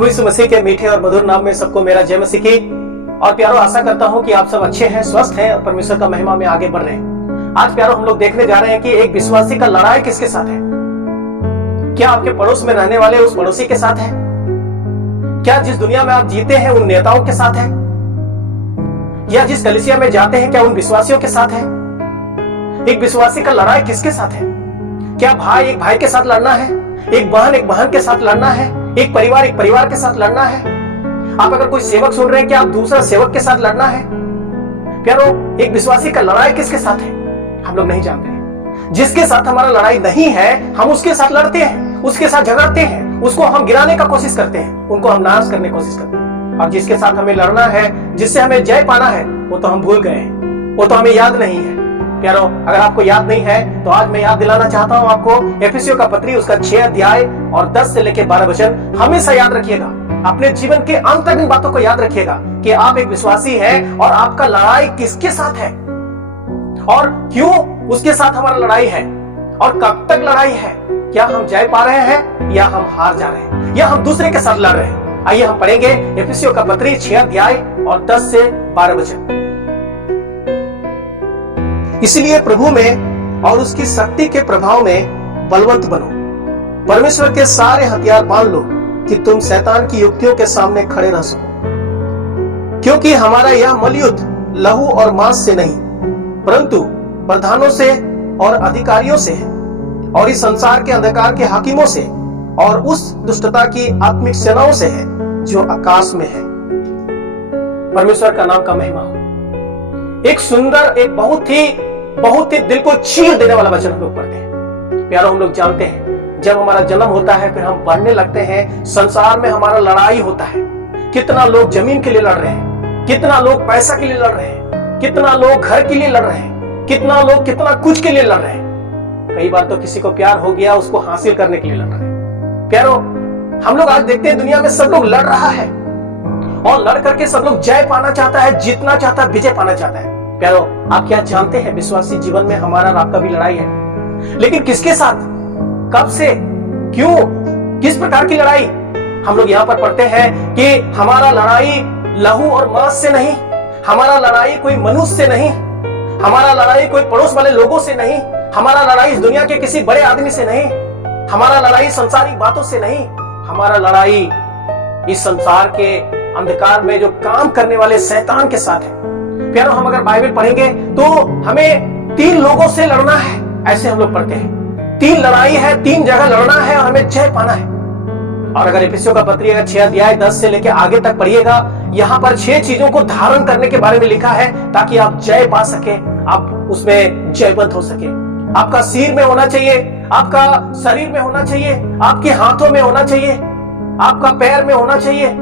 प्रभु यीशु मसीह के मीठे और मधुर नाम में सबको मेरा जय मसीह की। और प्यारो, आशा करता हूं कि आप सब अच्छे हैं, स्वस्थ हैं और परमेश्वर का महिमा में आगे बढ़ रहे हैं। आज प्यारो, हम लोग देखने जा रहे हैं कि एक विश्वासी का लड़ाई किसके साथ है। क्या आपके पड़ोस में रहने वाले उस पड़ोसी के साथ है? क्या जिस दुनिया में आप जीते हैं उन नेताओं के साथ है? या जिस कलीसिया में जाते हैं क्या उन विश्वासियों के साथ है? एक विश्वासी का लड़ाई किसके साथ है? क्या भाई एक भाई के साथ लड़ना है? एक बहन के साथ लड़ना है? एक परिवार के साथ लड़ना है? आप अगर कोई सेवक सुन रहे हैं, क्या आप दूसरा सेवक के साथ लड़ना है? प्यारो, एक विश्वासी का लड़ाई किसके साथ है हम लोग नहीं जानते हैं। जिसके साथ हमारा लड़ाई नहीं है, हम उसके साथ लड़ते हैं, उसके साथ झगड़ते हैं, उसको हम गिराने का कोशिश करते हैं, उनको हम नाश करने की कोशिश करते हैं। और जिसके साथ हमें लड़ना है, जिससे हमें जय पाना है, वो तो हम भूल गए हैं, वो तो हमें याद नहीं है। प्यारो, अगर आपको याद नहीं है तो आज मैं याद दिलाना चाहता हूं आपको एफिसियों का पत्री, उसका 6 अध्याय और 10 से लेकर 12 वचन हमेशा याद रखिएगा। अपने जीवन के अंत तक इन बातों को याद रखिएगा कि आप एक विश्वासी हैं और आपका लड़ाई किसके साथ है और क्यों उसके साथ हमारा लड़ाई है और कब तक लड़ाई है। क्या हम जय पा रहे हैं या हम हार जा रहे हैं या हम दूसरे के साथ लड़ रहे हैं। आइए हम पढ़ेंगे एफिसियों का पत्री 6 अध्याय और 10 से 12 वचन। इसलिए प्रभु में और उसकी शक्ति के प्रभाव में बलवंत बनो, परमेश्वर के सारे हथियार बांध लो कि तुम शैतान की युक्तियों के सामने खड़े रह सको। क्योंकि हमारा यह मलयुद्ध लहू और मांस से नहीं, परंतु प्रधानों से और अधिकारियों से है, और इस संसार के अंधकार के हाकिमों से और उस दुष्टता की आत्मिक सेनाओं से है जो आकाश में है। परमेश्वर का नाम का महिमा हो। एक सुंदर, एक बहुत ही दिल को चीर देने वाला वचन हम लोग पढ़ते हैं। प्यारो, हम लोग जानते हैं जब हमारा जन्म होता है फिर हम बढ़ने लगते हैं, संसार में हमारा लड़ाई होता है। कितना लोग जमीन के लिए लड़ रहे हैं, कितना लोग पैसा के लिए लड़ रहे हैं, कितना लोग घर के लिए लड़ रहे हैं, कितना लोग कितना कुछ के लिए लड़ रहे हैं। कई बार तो किसी को प्यार हो गया, उसको हासिल करने के लिए लड़ रहे हैं। प्यारो, हम लोग आज देखते हैं दुनिया में सब लोग लड़ रहा है और लड़ करके सब लोग जय पाना चाहता है, जीतना चाहता है, विजय पाना चाहता है। प्यारो, आप क्या जानते हैं विश्वासी जीवन में हमारा और आपका भी लड़ाई है, लेकिन किसके साथ, कब से, क्यों, किस प्रकार की लड़ाई। हम लोग यहाँ पर पढ़ते हैं कि हमारा लड़ाई लहू और मांस से नहीं, हमारा लड़ाई कोई मनुष्य से नहीं, हमारा लड़ाई कोई पड़ोस वाले लोगों से नहीं, हमारा लड़ाई इस दुनिया के किसी बड़े आदमी से नहीं, हमारा लड़ाई संसारिक बातों से नहीं, हमारा लड़ाई इस संसार के अंधकार में जो काम करने वाले शैतान के साथ है। प्यारो, हम अगर बाइबल पढ़ेंगे तो हमें 3 लोगों से लड़ना है, ऐसे हम लोग पढ़ते हैं। 3 लड़ाई है, 3 जगह लड़ना है और हमें जय पाना है। और अगर एफिसियों का पत्री अगर 6 अध्याय 10 से लेकर आगे तक पढ़िएगा, यहाँ पर 6 चीजों को धारण करने के बारे में लिखा है ताकि आप जय पा सके, आप उसमें जयवंत हो सके। आपका सिर में होना चाहिए, आपका शरीर में होना चाहिए, आपके हाथों में होना चाहिए, आपका पैर में होना चाहिए।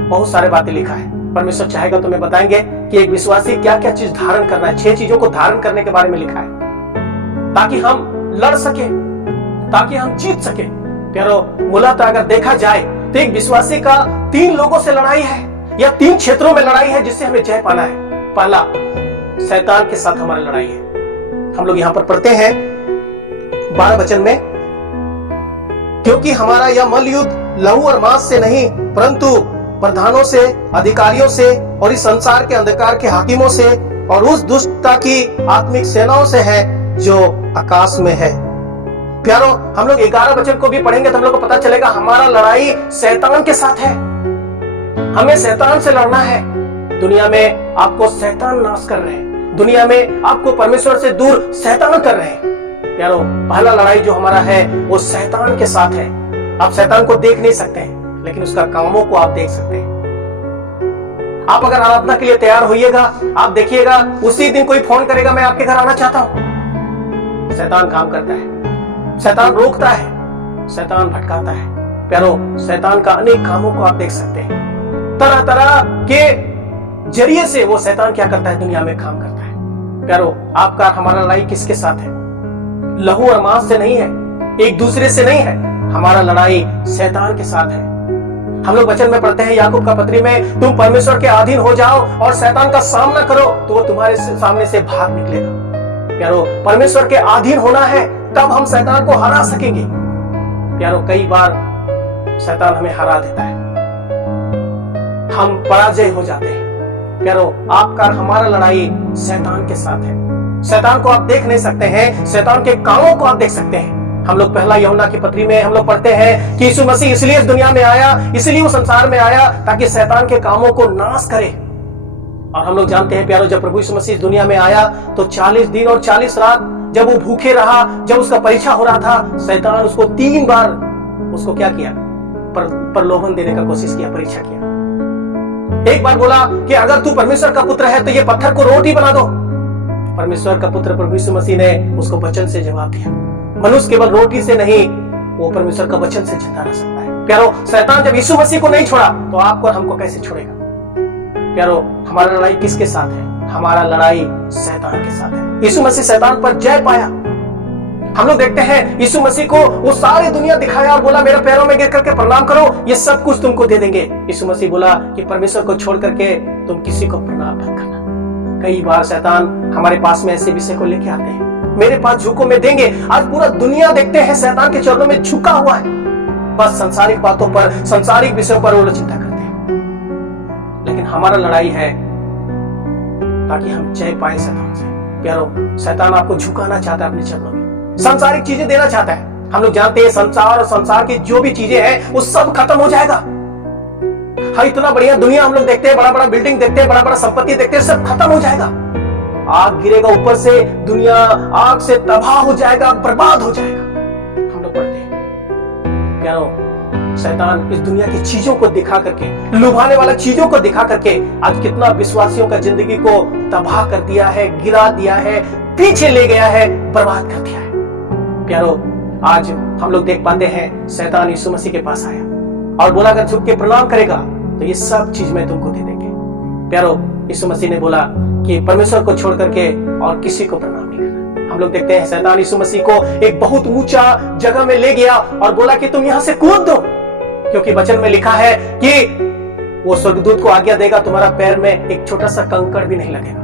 बहुत सारे बातें लिखा है। परमेश्वर चाहेगा तो मैं बताएंगे कि एक विश्वासी क्या क्या चीज धारण करना है। 6 चीजों को धारण करने के बारे में लिखा है ताकि हम लड़ सके, ताकि हम जीत सके। प्यारो, मूलतः अगर देखा जाए तो एक विश्वासी का 3 लोगों से लड़ाई है या 3 क्षेत्रों में लड़ाई है जिससे हमें जय पाना है। पहला, शैतान के साथ हमारी लड़ाई है। हम लोग यहां पर पढ़ते हैं 12 वचन में, क्योंकि हमारा यह मलयुद्ध लहू और मांस से नहीं, परंतु प्रधानों से, अधिकारियों से और इस संसार के अंधकार के हाकिमों से और उस दुष्टता की आत्मिक सेनाओं से है जो आकाश में है। प्यारो, हम लोग 11 वचन को भी पढ़ेंगे तो हम लोग को पता चलेगा हमारा लड़ाई शैतान के साथ है। हमें शैतान से लड़ना है। दुनिया में आपको शैतान नाश कर रहे हैं, दुनिया में आपको परमेश्वर से दूर शैतान कर रहे हैं। प्यारो, पहला लड़ाई जो हमारा है वो शैतान के साथ है। आप शैतान को देख नहीं सकते हैं लेकिन उसका कामों को आप देख सकते हैं। आप अगर आराधना के लिए तैयार होइएगा, आप देखिएगा उसी दिन कोई फोन करेगा, मैं आपके घर आना चाहता हूं। शैतान काम करता है, शैतान रोकता है, शैतान भटकाता है। प्यारो, शैतान का अनेक कामों को आप देख सकते हैं। तरह तरह के जरिए से वो शैतान क्या करता है, दुनिया में काम करता है। प्यारो, आपका हमारा लड़ाई किसके साथ है? लहू और मांस से नहीं है, एक दूसरे से नहीं है, हमारा लड़ाई शैतान के साथ है। हम लोग वचन में पढ़ते हैं याकूब का पत्री में, तुम परमेश्वर के अधीन हो जाओ और शैतान का सामना करो तो वो तुम्हारे सामने से भाग निकलेगा। प्यारो, परमेश्वर के अधीन होना है तब हम शैतान को हरा सकेंगे। प्यारो, कई बार शैतान हमें हरा देता है, हम पराजय हो जाते हैं। प्यारो, आपका हमारा लड़ाई शैतान के साथ है। शैतान को आप देख नहीं सकते हैं, शैतान के कामों को आप देख सकते हैं। हम लोग पहला यूहन्ना की पत्री में हम लोग पढ़ते हैं कि यीशु मसीह इसलिए इस दुनिया में आया, इसलिए वो संसार में आया ताकि शैतान के कामों को नाश करे। और हम लोग जानते हैं प्यारो, जब प्रभु यीशु मसीह इस दुनिया में आया तो 40 दिन और 40 रात जब वो भूखे रहा, जब उसका परीक्षा हो रहा था, शैतान उसको 3 बार उसको क्या किया, प्रलोभन देने का कोशिश किया, परीक्षा किया। एक बार बोला कि अगर तू परमेश्वर का पुत्र है तो ये पत्थर को रोटी बना दो। परमेश्वर का पुत्र प्रभु यीशु मसीह ने उसको वचन से जवाब दिया, मनुष्य केवल रोटी से नहीं, वो परमेश्वर का वचन से जिंदा रह सकता है। प्यारो, शैतान जब यीशु मसीह को नहीं छोड़ा तो आपको और हमको कैसे छोड़ेगा? प्यारो, हमारा लड़ाई किसके साथ है? हमारा लड़ाई शैतान के साथ है। यीशु मसीह शैतान पर जय पाया। हम लोग देखते हैं यीशु मसीह को वो सारी दुनिया दिखाया और बोला मेरे पैरों में गिर करके प्रणाम करो, ये सब कुछ तुमको दे देंगे। यीशु मसीह बोला कि परमेश्वर को छोड़ करके तुम किसी को प्रणाम मत करना। कई बार शैतान हमारे पास में ऐसे विषय को लेके आते हैं, मेरे पास झुको में देंगे। आज पूरा दुनिया देखते हैं शैतान के चरणों में झुका हुआ है, बस संसारिक बातों पर, संसारिक विषयों पर वो चिंता करते हैं। लेकिन हमारा लड़ाई है ताकि हम जय पाए शैतान से। प्यारो, शैतान आपको झुकाना चाहता है अपने चरणों में, सांसारिक चीजें देना चाहता है। हम लोग जानते हैं संसार और संसार की जो भी चीजें हैं वो सब खत्म हो जाएगा। हाँ, इतना बढ़िया दुनिया हम लोग देखते हैं, बड़ा बड़ा बिल्डिंग देखते हैं, बड़ा बड़ा संपत्ति देखते हैं, सब खत्म हो जाएगा। आग गिरेगा ऊपर से, दुनिया आग से तबाह हो जाएगा, बर्बाद हो जाएगा। हम लोग पढ़ते हैं प्यारो, शैतान इस दुनिया की चीजों को दिखा करके, लुभाने वाला चीजों को दिखा करके आज कितना विश्वासियों का जिंदगी को तबाह कर दिया है, गिरा दिया है, पीछे ले गया है, बर्बाद कर दिया है। प्यारो, आज हम लोग देख पाते हैं शैतान यीशु मसीह के पास आया और बोला अगर झुक के प्रणाम करेगा तो ये सब चीज मैं तुमको दे देंगे। प्यारो, यीशु मसीह ने बोला कि परमेश्वर को छोड़ करके और किसी को प्रणाम नहीं करना। हम लोग देखते हैं शैतान यीशु मसीह को एक बहुत ऊंचा जगह में ले गया और बोला कि तुम यहां से कूद दो, क्योंकि वचन में लिखा है कि वो स्वर्गदूत को आज्ञा देगा, तुम्हारा पैर में एक छोटा सा कंकड़ भी नहीं लगेगा।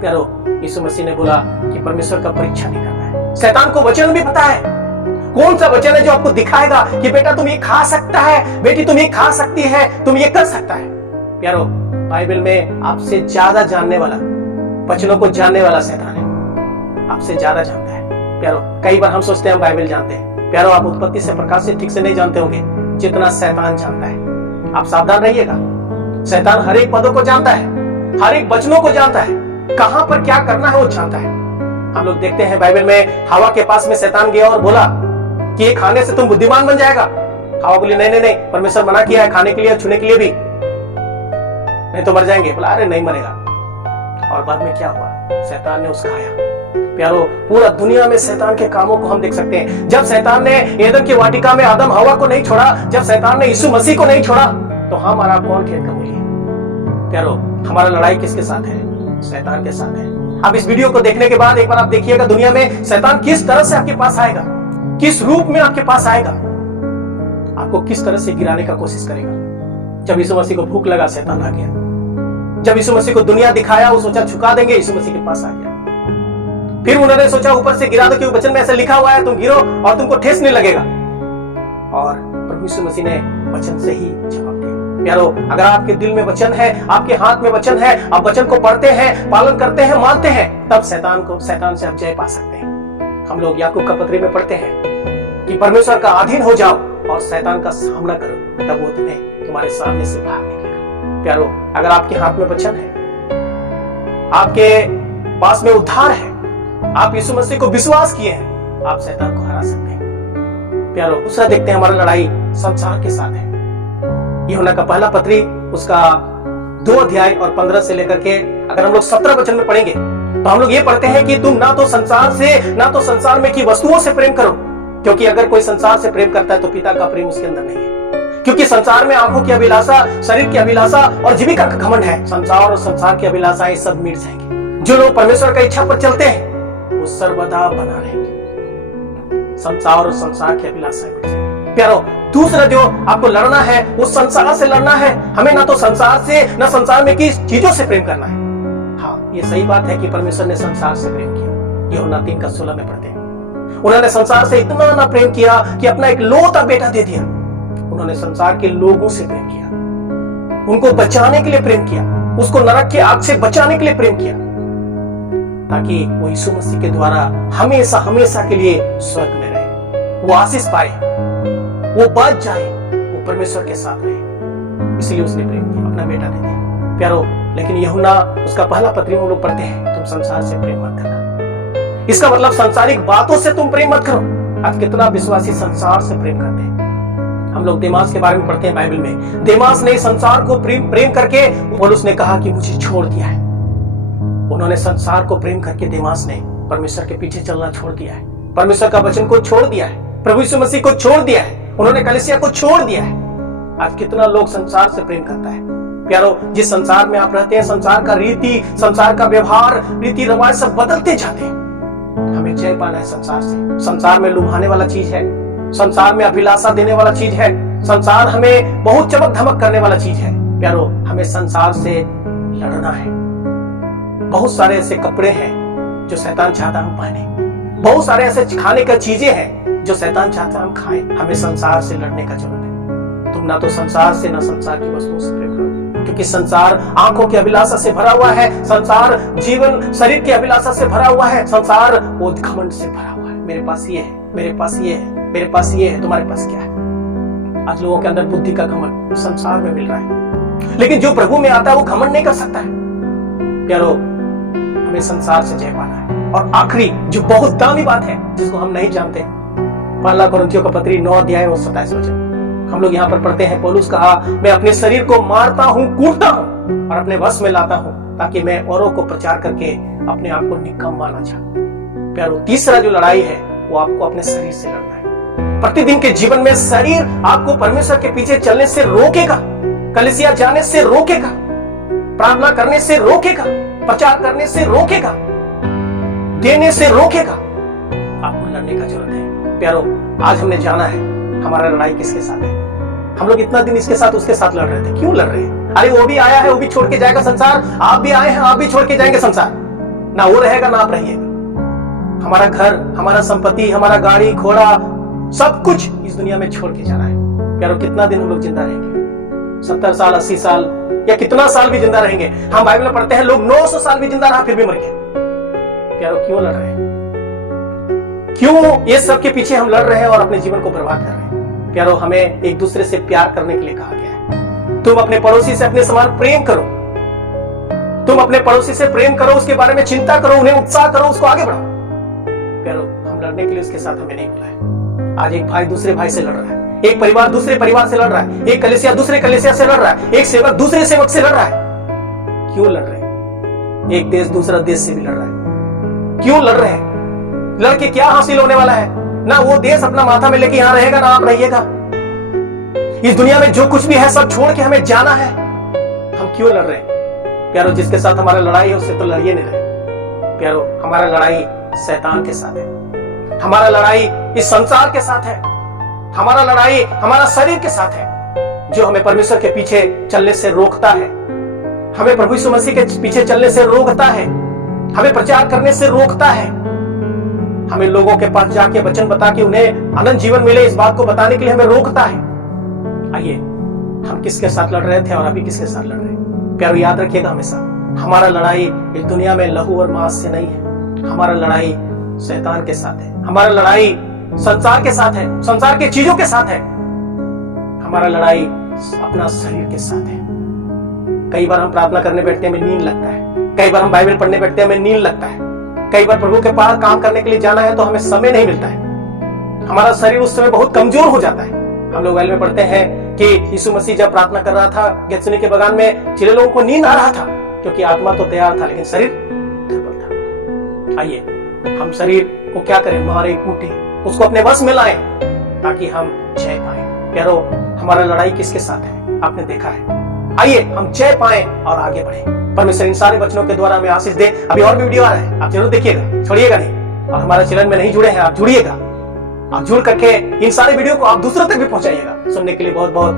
प्यारो, यीशु मसीह ने बोला कि परमेश्वर का परीक्षा नहीं करना है। शैतान को वचन भी पता है कौन सा वचन है जो आपको दिखाएगा कि बेटा तुम ये खा सकता है, बेटी तुम ये खा सकती है, तुम ये कर सकता है। प्यारो, बाइबल में आपसे ज्यादा जानने वाला, वचनों को जानने वाला शैतान है, आपसे ज्यादा जानता है। प्यारो, कई बार हम सोचते हैं हम बाइबल जानते हैं। प्यारो, आप उत्पत्ति से प्रकाश से ठीक से नहीं जानते होंगे जितना शैतान जानता है। आप सावधान रहिएगा, शैतान हर एक पदों को जानता है, हर एक वचनों को जानता है, कहां पर क्या करना है वो जानता है। हम लोग देखते हैं बाइबल में हवा के पास में शैतान गया और बोला कि ये खाने से तुम बुद्धिमान बन जाएगा। हवा बोली नहीं नहीं नहीं, परमेश्वर मना किया है खाने के लिए, छूने के लिए भी, नहीं तो मर जाएंगे। बोला अरे नहीं मरेगा। और बाद में क्या हुआ, शैतान ने उसका खाया। प्यारो, पूरा दुनिया में शैतान के कामों को हम देख सकते हैं। जब शैतान ने एदन की वाटिका में आदम हवा को नहीं छोड़ा, जब शैतान ने यीशु मसीह को नहीं छोड़ा, तो हम और आप कौन खेत कबूली? प्यारो, हमारा लड़ाई किसके साथ है? शैतान के साथ है। अब इस वीडियो को देखने के बाद एक बार आप देखिएगा दुनिया में शैतान किस तरह से आपके पास आएगा, किस रूप में आपके पास आएगा, आपको किस तरह से गिराने का कोशिश करेगा। जब यीशु मसीह को भूख लगा, शैतान आ गया। जब यीशु मसीह को दुनिया दिखाया, वो सोचा झुका देंगे, यीशु मसीह के पास आ गया। फिर उन्होंने सोचा ऊपर से गिरा दो, क्योंकि वचन में ऐसा लिखा हुआ है तुम गिरो और तुमको ठेस नहीं लगेगा। और प्रभु यीशु मसीह ने वचन से ही जवाब दिया। प्यारो, अगर आपके दिल में वचन है, आपके हाथ में वचन है, आप वचन को पढ़ते हैं, पालन करते हैं, मानते हैं, तब शैतान से आप जय पा सकते हैं। हम लोग याकूब का पत्री में पढ़ते हैं कि परमेश्वर का अधीन हो जाओ और शैतान का सामना करो, तब वो तुम्हारे सामने से भाग निकलेगा। प्यारो, अगर आपके हाथ में वचन है, आपके पास में उद्धार है, आप यीशु मसीह को विश्वास किए हैं, आप शैतान को हरा सकते हैं। प्यारो, दूसरा देखते हैं हमारा लड़ाई संसार के साथ है। यूहन्ना का पहला पत्री उसका 2 अध्याय और 15 से लेकर के अगर हम लोग 17 वचन में पढ़ेंगे तो हम लोग ये पढ़ते हैं कि तुम ना तो संसार में की वस्तुओं से प्रेम करो, क्योंकि अगर कोई संसार से प्रेम करता है तो पिता का प्रेम उसके अंदर नहीं है। क्योंकि संसार में आंखों की अभिलाषा, शरीर की अभिलाषा और जीविका का घमंड है। संसार और संसार की अभिलाषाएं सब मिट जाएंगी। जो लोग परमेश्वर का इच्छा पर चलते हैं वो सर्वदा बना रहेंगे। संसार और संसार की अभिलाषाएं मिट जाएंगी। प्यारो, दूसरा जो आपको लड़ना है वो संसार से लड़ना है। हमें ना तो संसार से, ना संसार में की चीजों से प्रेम करना है। हाँ, ये सही बात है कि परमेश्वर ने संसार से प्रेम किया। यूहन्ना 3:16 में पढ़ते हैं, उन्होंने संसार से इतना ना प्रेम किया कि अपना एक लौता बेटा दे दिया। उन्होंने संसार के लोगों से प्रेम किया। उनको बचाने के लिए प्रेम किया, उसको नरक की आग से बचाने के लिए प्रेम किया, ताकि वो यीशु मसीह के द्वारा हमेशा हमेशा के लिए स्वर्ग में रहे, वो आशीष पाए, वो बच जाए, वो परमेश्वर के साथ रहे। इसलिए उसने प्रेम किया, अपना बेटा दे दिया। प्यारो, लेकिन यूहन्ना उसका पहला पत्री हम लोग पढ़ते हैं, तुम संसार से प्रेम मत करना। इसका मतलब संसारिक बातों से तुम प्रेम मत करो। आज कितना विश्वासी संसार से प्रेम करते हैं। हम लोग देमास के बारे में पढ़ते हैं बाइबल में। देमास ने संसार को प्रेम करके पौलुस ने कहा कि मुझे छोड़ दिया है। उन्होंने संसार को प्रेम करके देमास ने परमेश्वर के पीछे चलना छोड़ दिया है, परमेश्वर का वचन को छोड़ दिया है, प्रभु यीशु मसीह को छोड़ दिया है, उन्होंने कलीसिया को छोड़ दिया है। आज कितना लोग संसार से प्रेम करता है। प्यारो, जिस संसार में आप रहते हैं, संसार का रीति, संसार का व्यवहार, रीति रिवाज सब बदलते जाते हैं। हमें जय पाना है संसार से। संसार में लुभाने वाला चीज है, संसार में अभिलाषा देने वाला चीज है, संसार हमें बहुत चमक धमक करने वाला चीज है। प्यारो, हमें संसार से लड़ना है। बहुत सारे ऐसे कपड़े हैं जो शैतान चाहता हम पहने, बहुत सारे ऐसे खाने का चीजें हैं जो शैतान चाहता हम खाएं। हमें संसार से लड़ने का जरूरत है। तुम ना तो संसार से ना संसार की वस्तुओं से प्रेम करो, क्योंकि संसार आंखों की अभिलाषा से भरा हुआ है, संसार जीवन शरीर की अभिलाषा से भरा हुआ है, संसार वो घमंड से भरा हुआ है। मेरे पास ये है, मेरे पास ये है, मेरे पास ये है, तुम्हारे पास क्या है? आज लोगों के अंदर बुद्धि का घमंड संसार में मिल रहा है, लेकिन जो प्रभु में आता है वो घमंड नहीं कर सकता है। प्यारो, हमें संसार से जय पाना है। और आखिरी जो बहुत दामी बात है जिसको हम नहीं जानते, पहला कोरिन्थियों का पत्री 9 अध्याय और 27 वचन हम लोग यहाँ पर पढ़ते हैं। पौलुस कहा, मैं अपने शरीर को मारता हूँ, कूटता हूँ और अपने वश में लाता हूँ, ताकि मैं औरों को प्रचार करके अपने आप को निकम्मा ना चाहूं। प्यारो, तीसरा जो लड़ाई है वो आपको अपने शरीर से लड़ना है। प्रतिदिन के जीवन में शरीर आपको परमेश्वर के पीछे चलने से रोकेगा, कलीसिया जाने से रोकेगा, प्रार्थना करने से रोकेगा, प्रचार करने से रोकेगा, देने से रोकेगा। आपको लड़ने का जरूरत है। प्यारो, आज हमने जाना है हमारा लड़ाई किसके साथ है। हम लोग इतना दिन इसके साथ उसके साथ लड़ रहे थे, क्यों लड़ रहे हैं? अरे वो भी आया है, वो भी छोड़ के जाएगा संसार, आप भी आए हैं, आप भी छोड़ के जाएंगे संसार। ना वो रहेगा ना आप रहिएगा। हमारा घर, हमारा संपत्ति, हमारा गाड़ी घोड़ा, सब कुछ इस दुनिया में छोड़ के जाना है। प्यारो, कितना दिन हम लोग जिंदा रहेंगे? 70 साल, 80 साल या कितना साल भी जिंदा रहेंगे? हम बाइबल में पढ़ते हैं लोग 900 साल भी जिंदा रहा फिर भी मर गए। प्यारो, क्यों लड़ रहे हैं? क्यों ये सब के पीछे हम लड़ रहे हैं और अपने जीवन को बर्बाद कर रहे हैं? प्यारो, हमें एक दूसरे से प्यार करने के लिए कहा गया है। तुम अपने पड़ोसी से अपने समान प्रेम करो, तुम अपने पड़ोसी से प्रेम करो, उसके बारे में चिंता करो, उन्हें उत्साह करो, उसको आगे बढ़ाओ। प्यारो, हम लड़ने के लिए उसके साथ हमें नहीं बुलाया। आज एक भाई दूसरे भाई से लड़ रहा है, एक परिवार दूसरे परिवार से लड़ रहा है, एक कलीसिया दूसरे कलीसिया से लड़ रहा है, एक सेवक दूसरे सेवक से लड़ रहा है। क्यों लड़ रहे हैं? एक देश दूसरा देश से भी लड़ रहा है। क्यों लड़ रहे हैं? लड़के क्या हासिल होने वाला है? ना वो देश अपना माथा में लेके यहां रहेगा, ना आप रहिएगा। इस दुनिया में जो कुछ भी है सब छोड़ के हमें जाना है। हम क्यों लड़ रहे हैं? प्यारो, जिसके साथ हमारा लड़ाई है उससे तो लड़िए नहीं रहे। प्यारो, हमारा लड़ाई शैतान के साथ है, हमारा लड़ाई इस संसार के साथ है, हमारा लड़ाई हमारा शरीर के साथ है, जो हमें परमेश्वर के पीछे चलने से रोकता है, हमें प्रभु यीशु मसीह के पीछे चलने से रोकता है, हमें प्रचार करने से रोकता है, हमें लोगों के पास जाके वचन बता के उन्हें अनंत जीवन मिले इस बात को बताने के लिए हमें रोकता है। आइए, हम किसके साथ लड़ रहे थे और अभी किसके साथ लड़ रहे हैं? प्यारो, याद रखिएगा हमेशा, हमारा लड़ाई इस दुनिया में लहू और मांस से नहीं है, हमारा लड़ाई शैतान के साथ है, हमारा लड़ाई संसार के साथ है, संसार के चीजों के साथ है, हमारा लड़ाई अपना शरीर के साथ है। कई बार हम प्रार्थना करने बैठते हैं, हमें नींद लगता है, कई बार हम बाइबल पढ़ने बैठते हैं, हमें नींद लगता है, कई बार प्रभु के पास काम करने के लिए जाना है तो हमें समय नहीं मिलता है, हमारा शरीर उस समय बहुत कमजोर हो जाता है। हम लोग बाइबल में पढ़ते हैं कि यीशु मसीह जब प्रार्थना कर रहा था गेत्सेमनी के बगान में, जिन लोगों को नींद आ रहा था, क्योंकि आत्मा तो तैयार था लेकिन शरीर दुर्बल था। आइए, हम शरीर को क्या करें? मारे कूटे, उसको अपने वश में लाएं ताकि हम जय पाए। प्यारो, हमारा लड़ाई किसके साथ है? आपने देखा है। आइए, हम जय पाए और आगे बढ़े। परमेश्वर इन सारे वचनों के द्वारा हमें आशीष दे। अभी और भी वीडियो आ रहा है, आप जरूर देखिएगा, छोड़िएगा नहीं। और हमारे चैनल में नहीं जुड़े हैं, आप जुड़िएगा, आप जुड़ करके इन सारे वीडियो को आप दूसरों तक भी पहुंचाइएगा। सुनने के लिए बहुत बहुत